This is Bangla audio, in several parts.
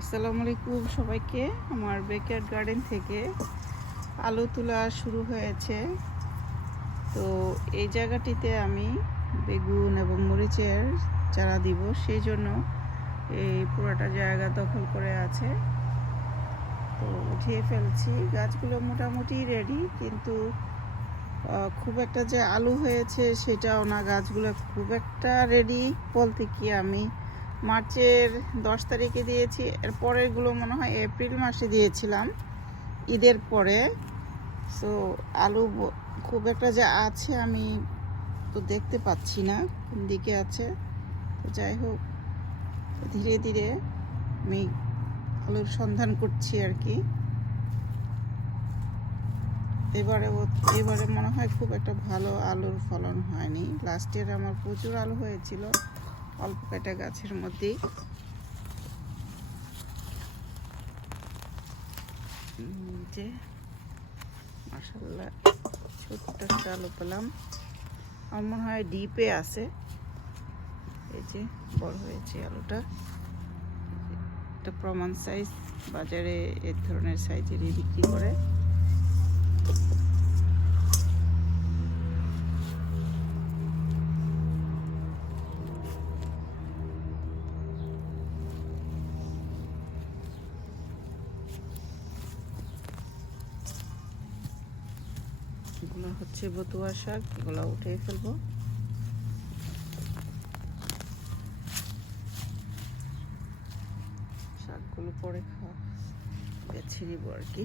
আসসালামু আলাইকুম সবাইকে। আমার বেকার গার্ডেন থেকে আলু তোলা শুরু হয়েছে। তো এই জায়গাটিতে আমি বেগুন এবং মরিচের চারা দিব, সেই জন্য এই পুরোটা জায়গা দখল করে আছে। তো উঠিয়ে ফেলছি। গাছগুলো মোটামুটি রেডি কিন্তু খুব একটা যে আলু হয়েছে সেটাও না। গাছগুলো খুব একটা রেডি বলতে কি আমি মার্চের দশ তারিখে দিয়েছি। এর পরেরগুলো মনে হয় এপ্রিল মাসে দিয়েছিলাম। ঈদের পরে। সো আলু খুব একটা যে আছে আমি তো দেখতে পাচ্ছি না। কোন দিকে আছে? তো যাই হোক, ধীরে ধীরে আমি আলুর সন্ধান করছি আর কি। এবারে এবারে মনে হয় খুব একটা ভালো আলুর ফলন হয়নি। লাস্ট ইয়ার আমার প্রচুর আলু হয়েছিল। অল্প কয়টা গাছের মধ্যেই। যে মাসাল্লাহ ছোট্ট একটা আলু পেলাম। আমার মনে হয় ডিপে আছে। এই যে, বড় হয়েছে আলুটা। একটা প্রমাণ সাইজ বাজারে এই ধরনের সাইজেরই বিক্রি করে। হচ্ছে বতুয়া শাক এগুলো উঠে ফেলব। শাকগুলো পরে খাওয়া বেছে আর কি।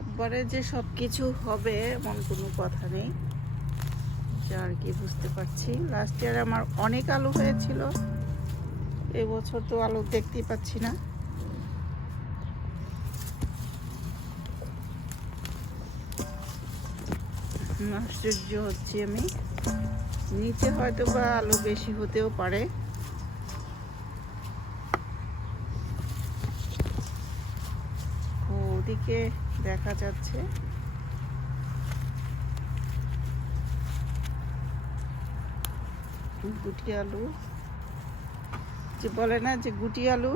সববারে যে সব কিছু হবে, এমন কোনো কথা নেই। যা আর কি বুঝতে পারছি। লাস্ট ইয়ার আমার অনেক আলু হয়েছিল। এবছর তো আলু দেখতেই পাচ্ছি না। আশ্চর্য হচ্ছি আমি। নিচে হয়তো বা আলু বেশি হতেও পারে। ও, ওদিকে দেখা যাচ্ছে। গুটি আলু। যে বলে না যে গুটি আলু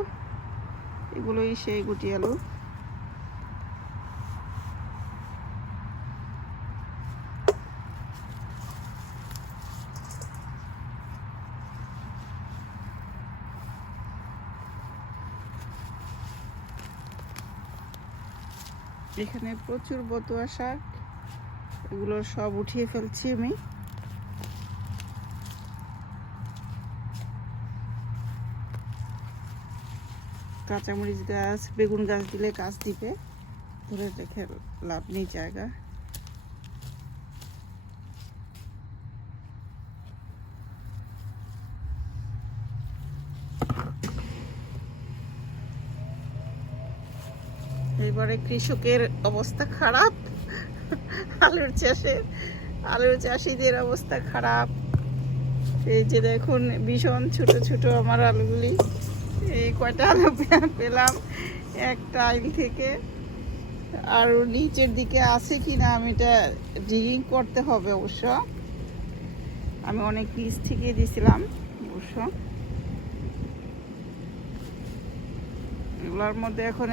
এগুলোই সেই গুটি আলু। এখানে প্রচুর বতুয়া শাক, এগুলো সব উঠিয়ে ফেলছি আমি। কাঁচামরিচ গাছ, বেগুন গাছ দিলে গাছ দিবে, ধরে রেখে লাভ নেই জায়গা। এবারে কৃষকের অবস্থা খারাপ, আলুর চাষে আলুর চাষিদের অবস্থা খারাপ। এই যে দেখুন, ভীষণ ছোট ছোট আমার আলুগুলি। এই কয়টা আলু পেলাম এক টাইল থেকে। আর নিচের দিকে আছে কি না আমি এটা ডিগিং করতে হবে অবশ্য। আমি অনেক নিচ থেকে দিছিলাম অবশ্য। এগুলোর মধ্যে এখন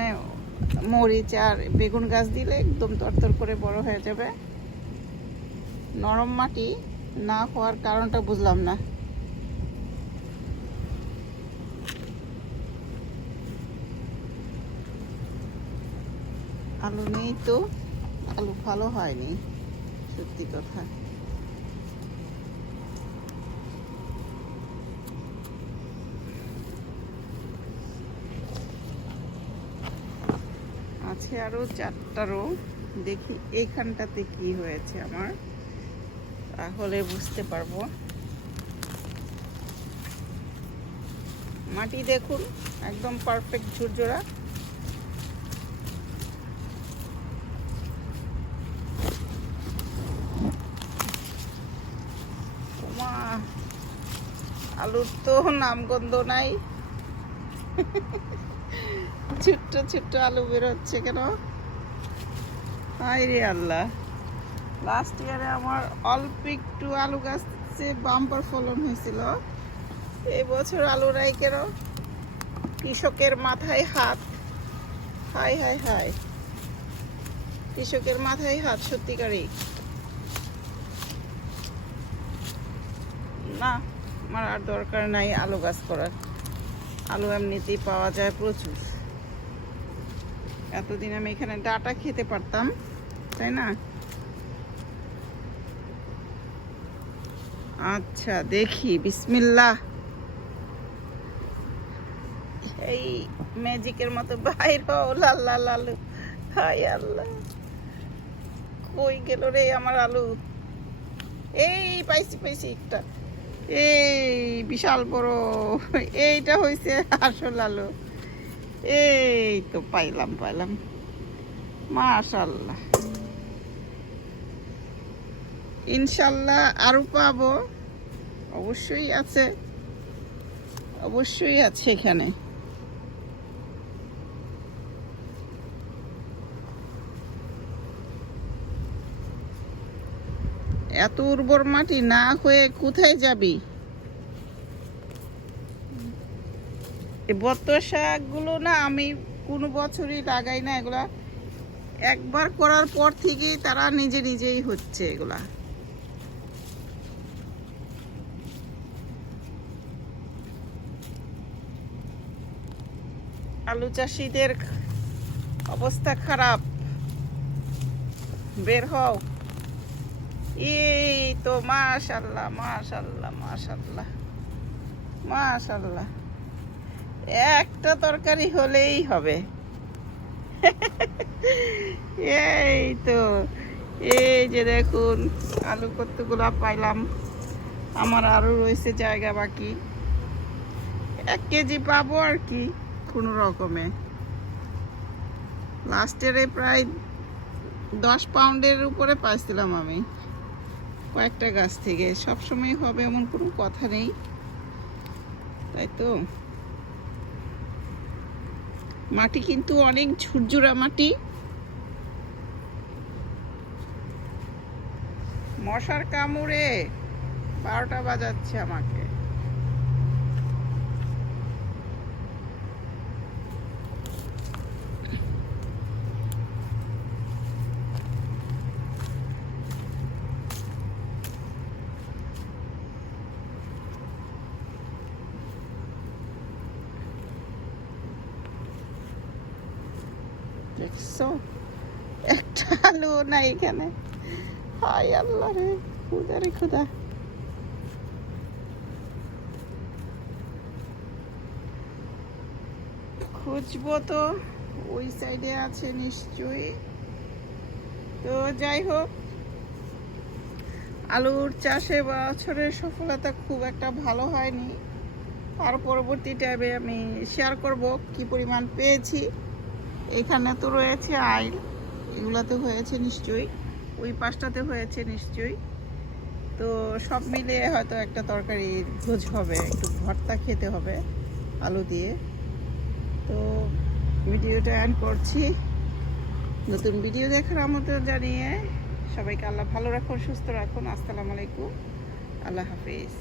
মরিচ আর বেগুন গাছ দিলে একদম তরতর করে বড় হয়ে যাবে। নরম মাটি না হওয়ার কারণটা বুঝলাম না। আলু নেই তো, আলু ভালো হয়নি, সত্যি কথা। আছে আরও চারটারও। দেখি এইখানটাতে কি হয়েছে আমার। তাহলে বুঝতে পারব। মাটি দেখুন একদম পারফেক্ট ঝুরঝোরা। ওমা, আলুর তো নামগন্ধ নাই। ছোট্ট ছোট্ট আলু বেরোচ্ছে কেন? হাই রে আল্লাহ। লাস্ট ইয়ারে আমার অল্প একটু আলু গাছে বাম্পার ফলন হয়েছিল, এই বছর আলু নাই কেন? কৃষকের মাথায় হাত। হাই হাই হাই কৃষকের মাথায় হাত সত্যিকারই না, আমার আর দরকার নাই আলু গাছ করার। আলু এমনিতেই পাওয়া যায় প্রচুর। এতদিন আমি এখানে ডাটা খেতে পারতাম, তাই না? আচ্ছা দেখি, বিসমিল্লাহ। এই ম্যাজিকের মতো বাইর লাল্লা লালু হাই আল্লাহ। কই গেল রে আমার আলু? এই পাইছি পাইছি একটা। এই বিশাল বড়। এইটা হয়েছে আসল আলু। এই তো পাইলাম পাইলাম। মাশাল্লাহ। ইনশাল্লাহ আরও পাবো। অবশ্যই আছে। অবশ্যই আছে এখানে। এত উর্বর মাটি না হয়ে কোথায় যাবি? এই বত্ত শাকগুলো না আমি কোনো বছরই লাগাই না, এগুলা একবার করার পর থেকেই তারা নিজে নিজেই হচ্ছে এগুলা। আলু চাষিদের অবস্থা খারাপ। বের হও। এই তো মাশাল্লাহ মাশাল্লাহ মাশাল্লাহ মাশাল্লাহ। একটা তরকারি হলেই হবে। এই তো, এই যে দেখুন, আলু কতগুলো পাইলাম। আমার আরও রয়েছে জায়গা বাকি। এক কেজি পাবো আর কি, কোনো রকমে। লাস্টেরে প্রায় দশ পাউন্ডের উপরে পাইছিলাম আমি। কয়েকটা গাছ থেকে। সবসময় হবে এমন কোনো কথা নেই। তাই তো? মাটি কিন্তু অনেক ঝুরঝুরা মাটি। মশার কামড়ে বারোটা বাজাচ্ছে আমাকে। একটা আলু না এখানে। হাই আল্লাহ রে, খুদা রে খুদা। খুঁজবো তো, ওই সাইডে আছে নিশ্চয়ই। তো যাই হোক, আলুর চাষে বছরের সফলতা খুব একটা ভালো হয়নি। আর পরবর্তী টাইমে আমি শেয়ার করব কি পরিমাণ পেয়েছি। এখানে তো রয়েছে আইল, এগুলাতে হয়েছে নিশ্চয়ই, ওই পাশটাতে হয়েছে নিশ্চয়ই। তো সব মিলিয়ে হয়তো একটা তরকারি ভোজ হবে, একটু ভর্তা খেতে হবে আলু দিয়ে। তো ভিডিওটা অ্যান্ড করছি। নতুন ভিডিও দেখার আমন্ত্রণ জানিয়ে সবাইকে আল্লাহ ভালো রাখুন, সুস্থ রাখুন। আসসালামু আলাইকুম। আল্লাহ হাফিজ।